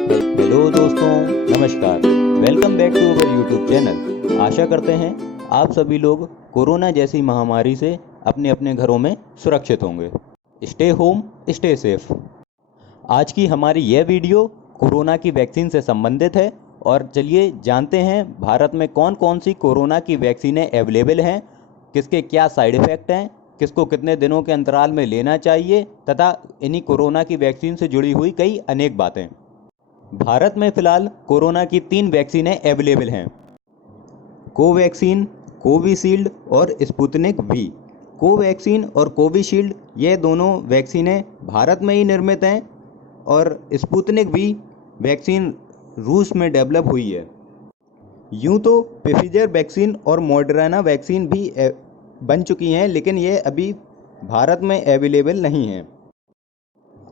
Hello दोस्तों, नमस्कार। Welcome back to our YouTube channel. आशा करते हैं आप सभी लोग कोरोना जैसी महामारी से अपने अपने घरों में सुरक्षित होंगे। Stay home, stay safe. आज की हमारी यह वीडियो कोरोना की वैक्सीन से संबंधित है और चलिए जानते हैं भारत में कौन कौन सी कोरोना की वैक्सीनें अवेलेबल हैं, किसके क्या साइड इफ़ेक्ट हैं, किसको कितने दिनों के अंतराल में लेना चाहिए तथा इन्हीं कोरोना की वैक्सीन से जुड़ी हुई कई अनेक बातें। भारत में फ़िलहाल कोरोना की 3 वैक्सीनें अवेलेबल हैं: कोवैक्सीन, कोविशील्ड और स्पुतनिक वी। कोवैक्सीन और कोविशील्ड ये दोनों वैक्सीनें भारत में ही निर्मित हैं और स्पुतनिक वी वैक्सीन रूस में डेवलप हुई है। यूँ तो प्फिजर वैक्सीन और मॉडर्ना वैक्सीन भी बन चुकी हैं, लेकिन ये अभी भारत में अवेलेबल नहीं हैं।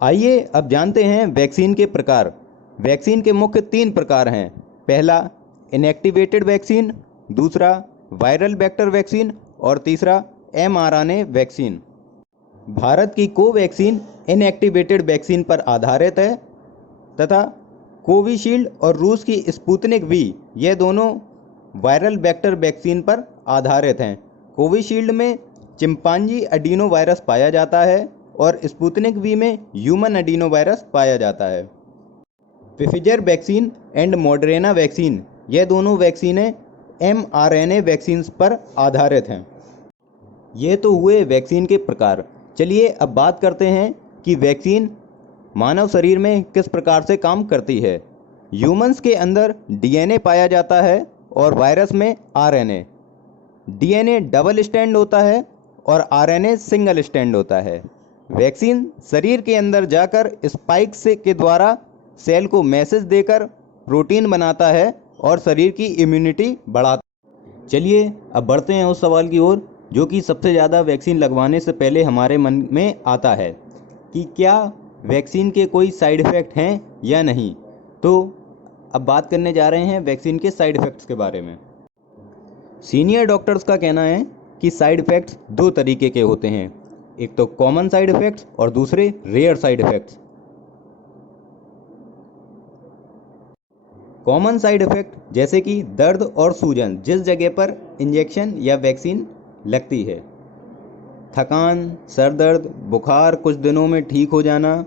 आइए अब जानते हैं वैक्सीन के प्रकार। वैक्सीन के मुख्य 3 प्रकार हैं। पहला इनएक्टिवेटेड वैक्सीन, दूसरा वायरल वेक्टर वैक्सीन और तीसरा mRNA वैक्सीन। भारत की कोवैक्सीन इनएक्टिवेटेड वैक्सीन पर आधारित है तथा कोविशील्ड और रूस की स्पुतनिक वी ये दोनों वायरल वेक्टर वैक्सीन पर आधारित हैं। कोविशील्ड में चिंपांजी एडिनो वायरस पाया जाता है और स्पुतनिक वी में ह्यूमन एडिनो वायरस पाया जाता है। प्फिजर वैक्सीन एंड मॉडर्ना वैक्सीन ये दोनों वैक्सीनें mRNA वैक्सीन पर आधारित हैं। ये तो हुए वैक्सीन के प्रकार। चलिए अब बात करते हैं कि वैक्सीन मानव शरीर में किस प्रकार से काम करती है। ह्यूमंस के अंदर DNA पाया जाता है और वायरस में RNA। DNA डबल स्टैंड होता है और RNA सिंगल स्टैंड होता है। वैक्सीन शरीर के अंदर जाकर स्पाइक से के द्वारा सेल को मैसेज देकर प्रोटीन बनाता है और शरीर की इम्यूनिटी बढ़ाता है। चलिए अब बढ़ते हैं उस सवाल की ओर जो कि सबसे ज़्यादा वैक्सीन लगवाने से पहले हमारे मन में आता है कि क्या वैक्सीन के कोई साइड इफ़ेक्ट हैं या नहीं। तो अब बात करने जा रहे हैं वैक्सीन के साइड इफ़ेक्ट्स के बारे में। सीनियर डॉक्टर्स का कहना है कि साइड इफ़ेक्ट्स 2 तरीके के होते हैं, एक तो कॉमन साइड इफ़ेक्ट्स और दूसरे rare side effects. Common side effect जैसे कि दर्द और सूजन जिस जगह पर इंजेक्शन या वैक्सीन लगती है, थकान, सर दर्द, बुखार कुछ दिनों में ठीक हो जाना,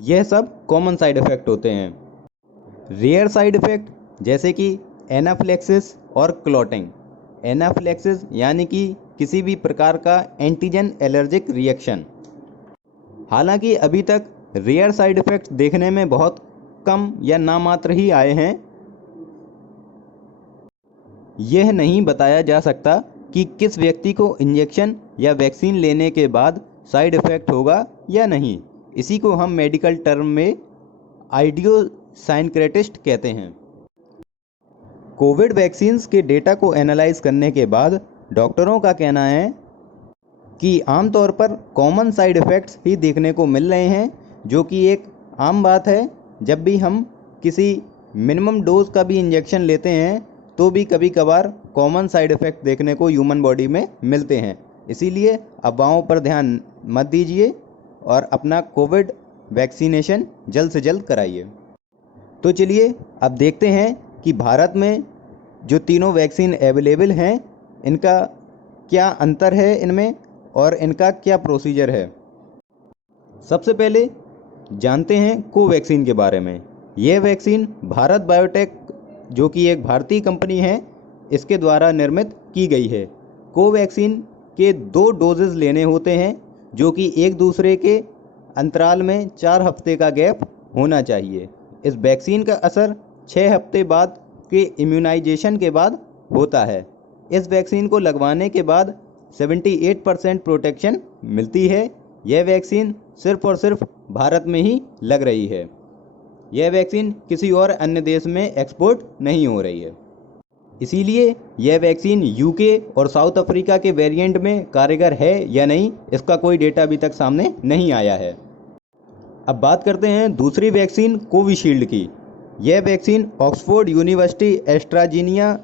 यह सब कॉमन साइड इफ़ेक्ट होते हैं। रेयर साइड इफ़ेक्ट जैसे कि एनाफ्लेक्सिस और क्लॉटिंग। एनाफ्लेक्सिस यानी कि किसी भी प्रकार का एंटीजन एलर्जिक रिएक्शन। हालांकि अभी तक रेयर साइड इफ़ेक्ट्स देखने में बहुत कम या नामात्र ही आए हैं। यह नहीं बताया जा सकता कि किस व्यक्ति को इंजेक्शन या वैक्सीन लेने के बाद साइड इफ़ेक्ट होगा या नहीं। इसी को हम मेडिकल टर्म में आइडियोसाइनक्रेटिस्ट कहते हैं। कोविड वैक्सीन्स के डेटा को एनालाइज करने के बाद डॉक्टरों का कहना है कि आमतौर पर कॉमन साइड इफ़ेक्ट्स ही देखने को मिल रहे हैं, जो कि एक आम बात है। जब भी हम किसी मिनिमम डोज का भी इंजेक्शन लेते हैं तो भी कभी कभार कॉमन साइड इफ़ेक्ट देखने को ह्यूमन बॉडी में मिलते हैं। इसीलिए अफवाहों पर ध्यान मत दीजिए और अपना कोविड वैक्सीनेशन जल्द से जल्द कराइए। तो चलिए अब देखते हैं कि भारत में जो तीनों वैक्सीन अवेलेबल हैं इनका क्या अंतर है इनमें और इनका क्या प्रोसीजर है। सबसे पहले जानते हैं कोवैक्सीन के बारे में। यह वैक्सीन भारत बायोटेक जो कि एक भारतीय कंपनी है इसके द्वारा निर्मित की गई है। कोवैक्सीन के 2 डोजेज लेने होते हैं जो कि एक दूसरे के अंतराल में 4 हफ्ते का गैप होना चाहिए। इस वैक्सीन का असर 6 हफ्ते बाद के इम्यूनाइजेशन के बाद होता है। इस वैक्सीन को लगवाने के बाद 78% प्रोटेक्शन मिलती है। यह वैक्सीन सिर्फ और सिर्फ भारत में ही लग रही है। यह वैक्सीन किसी और अन्य देश में एक्सपोर्ट नहीं हो रही है। इसीलिए यह वैक्सीन यूके और साउथ अफ्रीका के वेरिएंट में कारगर है या नहीं, इसका कोई डेटा अभी तक सामने नहीं आया है। अब बात करते हैं दूसरी वैक्सीन कोविशील्ड की। यह वैक्सीन ऑक्सफोर्ड यूनिवर्सिटी, एस्ट्राजेनिका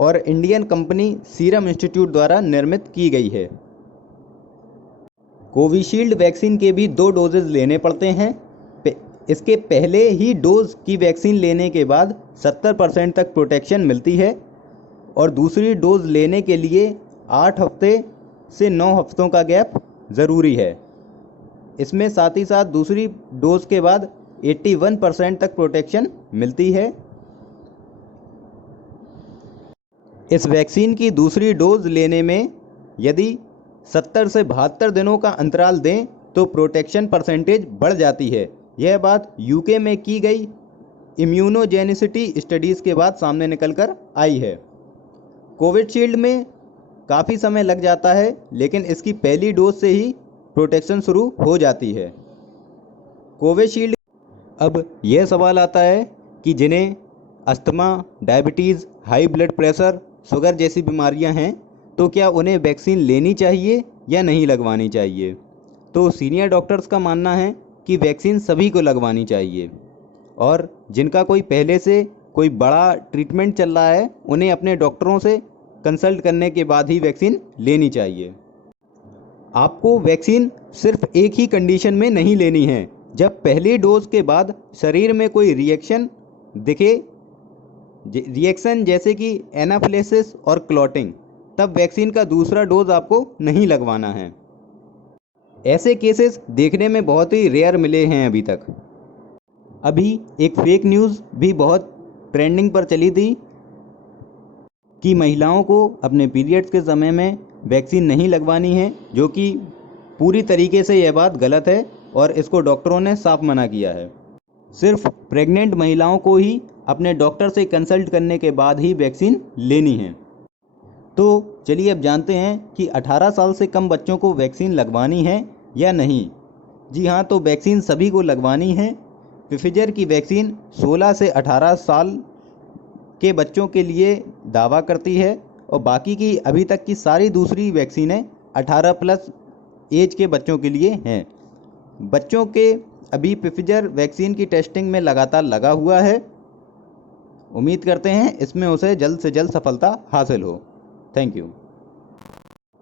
और इंडियन कंपनी सीरम इंस्टीट्यूट द्वारा निर्मित की गई है। कोविशील्ड वैक्सीन के भी 2 डोजेज लेने पड़ते हैं। इसके पहले ही डोज की वैक्सीन लेने के बाद 70% तक प्रोटेक्शन मिलती है और दूसरी डोज लेने के लिए 8 हफ्ते से 9 हफ्तों का गैप ज़रूरी है। इसमें साथ ही साथ दूसरी डोज के बाद 81% तक प्रोटेक्शन मिलती है। इस वैक्सीन की दूसरी डोज लेने में यदि 70 से 72 दिनों का अंतराल दें तो प्रोटेक्शन परसेंटेज बढ़ जाती है। यह बात यूके में की गई इम्यूनोजेनिसिटी स्टडीज़ के बाद सामने निकल कर आई है। कोविशील्ड में काफ़ी समय लग जाता है, लेकिन इसकी पहली डोज से ही प्रोटेक्शन शुरू हो जाती है। कोविशील्ड। अब यह सवाल आता है कि जिन्हें asthma, diabetes, high blood pressure, sugar जैसी बीमारियां हैं, तो क्या उन्हें वैक्सीन लेनी चाहिए या नहीं लगवानी चाहिए? तो सीनियर डॉक्टर्स का मानना है कि वैक्सीन सभी को लगवानी चाहिए और जिनका कोई पहले से कोई बड़ा ट्रीटमेंट चल रहा है उन्हें अपने डॉक्टरों से कंसल्ट करने के बाद ही वैक्सीन लेनी चाहिए। आपको वैक्सीन सिर्फ एक ही कंडीशन में नहीं लेनी है, जब पहली डोज के बाद शरीर में कोई रिएक्शन दिखे, रिएक्शन जैसे कि एनाफिलिसिस और क्लॉटिंग, तब वैक्सीन का दूसरा डोज आपको नहीं लगवाना है। ऐसे केसेस देखने में बहुत ही रेयर मिले हैं अभी तक। अभी एक फेक न्यूज़ भी बहुत ट्रेंडिंग पर चली थी कि महिलाओं को अपने पीरियड्स के समय में वैक्सीन नहीं लगवानी है, जो कि पूरी तरीके से यह बात गलत है और इसको डॉक्टरों ने साफ मना किया है। सिर्फ प्रेग्नेंट महिलाओं को ही अपने डॉक्टर से कंसल्ट करने के बाद ही वैक्सीन लेनी है। तो चलिए अब जानते हैं कि 18 साल से कम बच्चों को वैक्सीन लगवानी है या नहीं। जी हाँ, तो वैक्सीन सभी को लगवानी है। प्फिजर की वैक्सीन 16 से 18 साल के बच्चों के लिए दावा करती है और बाकी की अभी तक की सारी दूसरी वैक्सीनें 18 प्लस एज के बच्चों के लिए हैं। बच्चों के अभी प्फिजर वैक्सीन की टेस्टिंग में लगातार लगा हुआ है। उम्मीद करते हैं इसमें उसे जल्द से जल्द सफलता हासिल हो। Thank you.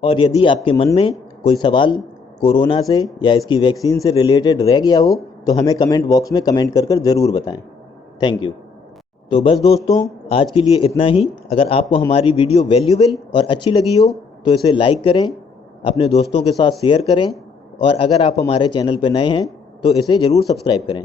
और यदि आपके मन में कोई सवाल कोरोना से या इसकी वैक्सीन से रिलेटेड रह गया हो तो हमें कमेंट बॉक्स में कमेंट कर ज़रूर बताएं। Thank you. तो बस दोस्तों, आज के लिए इतना ही। अगर आपको हमारी वीडियो वैल्यूएबल और अच्छी लगी हो तो इसे लाइक करें, अपने दोस्तों के साथ शेयर करें और अगर आप हमारे चैनल पर नए हैं तो इसे ज़रूर सब्सक्राइब करें।